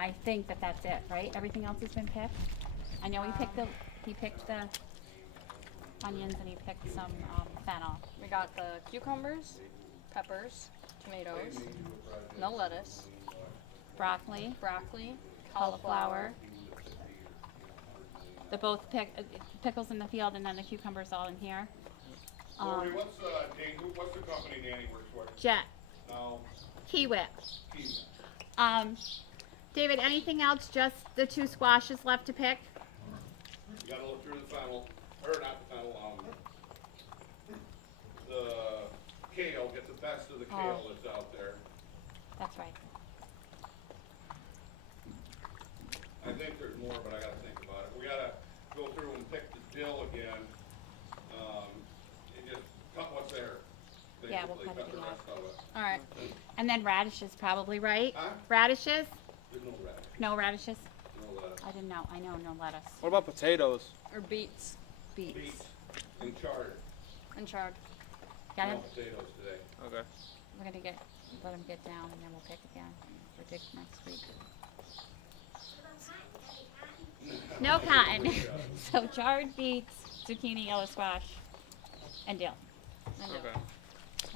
I think that that's it, right? Everything else has been picked? I know he picked the onions and he picked some fennel. We got the cucumbers, peppers, tomatoes, no lettuce, Broccoli, broccoli, cauliflower. The both pickles in the field and then the cucumbers all in here. Lori, what's the company Danny works for? Jet. No. Key Whip. Keith. David, anything else? Just the 2 squashes left to pick? You gotta look through the fennel, or not the fennel, the kale, get the best of the kale that's out there. That's right. I think there's more, but I gotta think about it. We gotta go through and pick the dill again, and just cut what's there. Yeah, we'll Basically, cut it the again. rest of it. All right. And then radishes probably, right? Huh? Radishes? There's no radish, No radishes? no lettuce. I didn't know. I know no lettuce. What about potatoes? Or beets Beets. Beets and chard. and chard. Got No it? potatoes today. Okay. We're gonna let them get down and then we'll pick again. We'll pick next week. No cotton. So chard, beets, zucchini, yellow squash, and dill. And dill. Okay.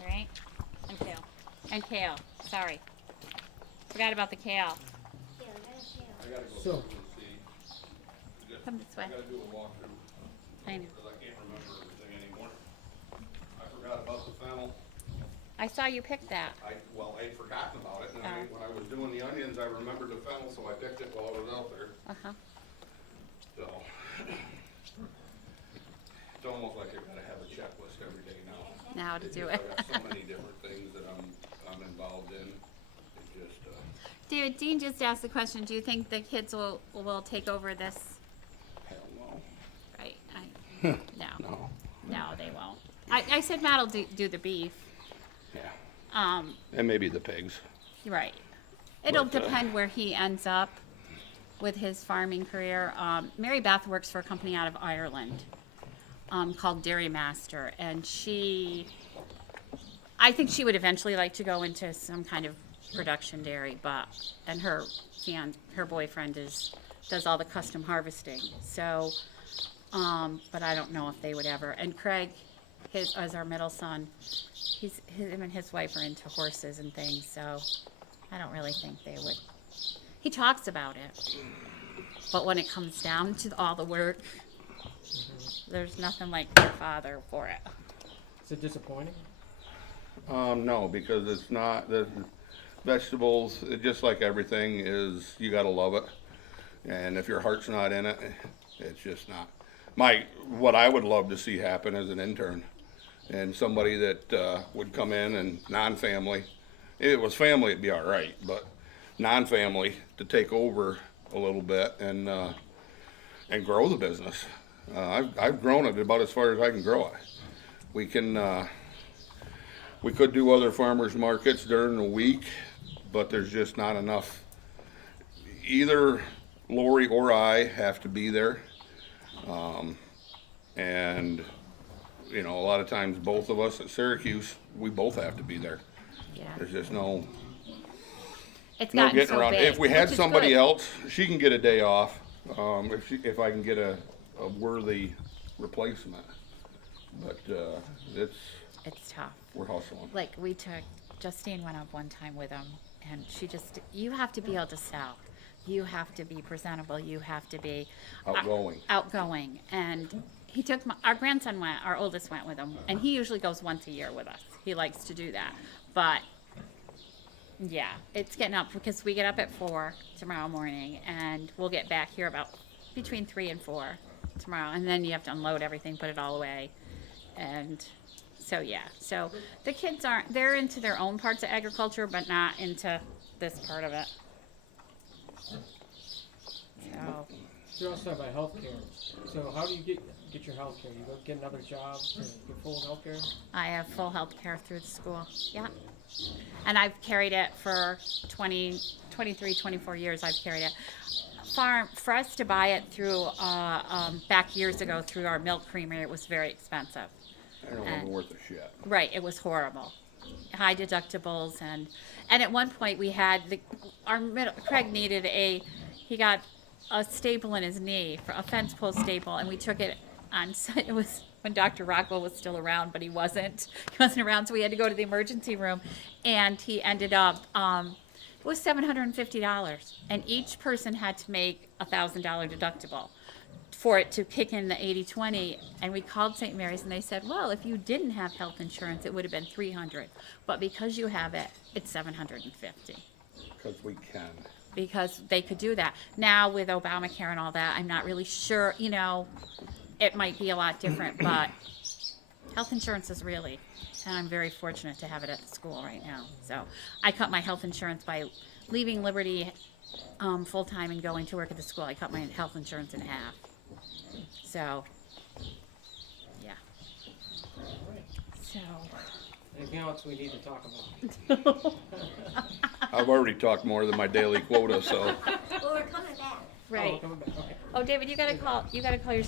All right? And kale. And kale. Sorry. Forgot about the kale. I gotta go So- through and see. Just- Come this way. I gotta do a walkthrough, I know. because I can't remember everything anymore. I forgot about the fennel. I saw you pick that. I'd forgotten about it, and Oh. when I was doing the onions, I remembered the fennel, so I picked it while I was out there, Uh-huh. so. It's almost like I gotta have a checklist every day now. Now to It's do just- it. I've got so many different things that I'm involved in, it just, David, Dean just asked the question, do you think the kids will take over this? hell no. Right, no, No. no, they won't. I said Matt will do the beef. Yeah, and maybe the pigs. Right. It'll But, depend where he ends up with his farming career. Mary Beth works for a company out of Ireland called Dairy Master, and I think she would eventually like to go into some kind of production dairy, and her boyfriend does all the custom harvesting. So, but I don't know if they would ever. And Craig, as our middle son, him and his wife are into horses and things, so I don't really think they would. He talks about it, but when it comes down to all the work, there's nothing like their father for it. Is it disappointing? No, because it's not, the vegetables, just like everything is, you gotta love it. And if your heart's not in it, it's just not. What I would love to see happen is an intern and somebody that, would come in and non-family. If it was family, it'd be all right, but non-family to take over a little bit and grow the business. I've grown it about as far as I can grow it. We could do other farmers markets during the week, but there's just not enough. Either Lori or I have to be there. And, a lot of times both of us at Syracuse, we both have to be there. Yeah, There's just no it's no gotten getting so around. big. If we had which is somebody good. else, she can get a day off, if I can get a worthy replacement. But, It's tough. we're hustling. Like Justine went up one time with him, and you have to be able to sell. You have to be presentable. You have to be Outgoing. And our grandson our oldest went with him, and he usually goes once a year with us. He likes to do that. But yeah, it's getting up because we get up at 4 tomorrow morning, and we'll get back here about between 3 and 4 tomorrow, and then you have to unload everything, put it all away, and so yeah. So the kids they're into their own parts of agriculture, but not into this part of it. So You also have health care. So how do you get your health care? You go get another job to get full health care? I have full health care through the school. Yeah. And I've carried it for 23, 24 years. I've carried it. For us to buy it through, back years ago through our milk creamery, it was very expensive. I don't know, worth a shit. Right, it was horrible. high deductibles, and at one point we had Craig needed he got a staple in his knee, for a fence post staple, and we took it on, it was when Dr. Rockwell was still around, but he wasn't around, so we had to go to the emergency room, and he ended up, it was $750, and each person had to make a $1,000 deductible for it to kick in the 80/20. And we called St. Mary's, and they said, well, if you didn't have health insurance, it would have been $300, but because you have it, it's $750, Because we can. because they could do that. Now with Obamacare and all that, I'm not really sure, it might be a lot different, but health insurance is really, and I'm very fortunate to have it at the school right now. So I cut my health insurance by leaving Liberty full-time and going to work at the school. I cut my health insurance in half. So, yeah. So. Anything else we need to talk about? I've already talked more than my daily quota, so. Well, we're coming back. Right. Oh, coming back. Okay. Oh, David, you gotta call your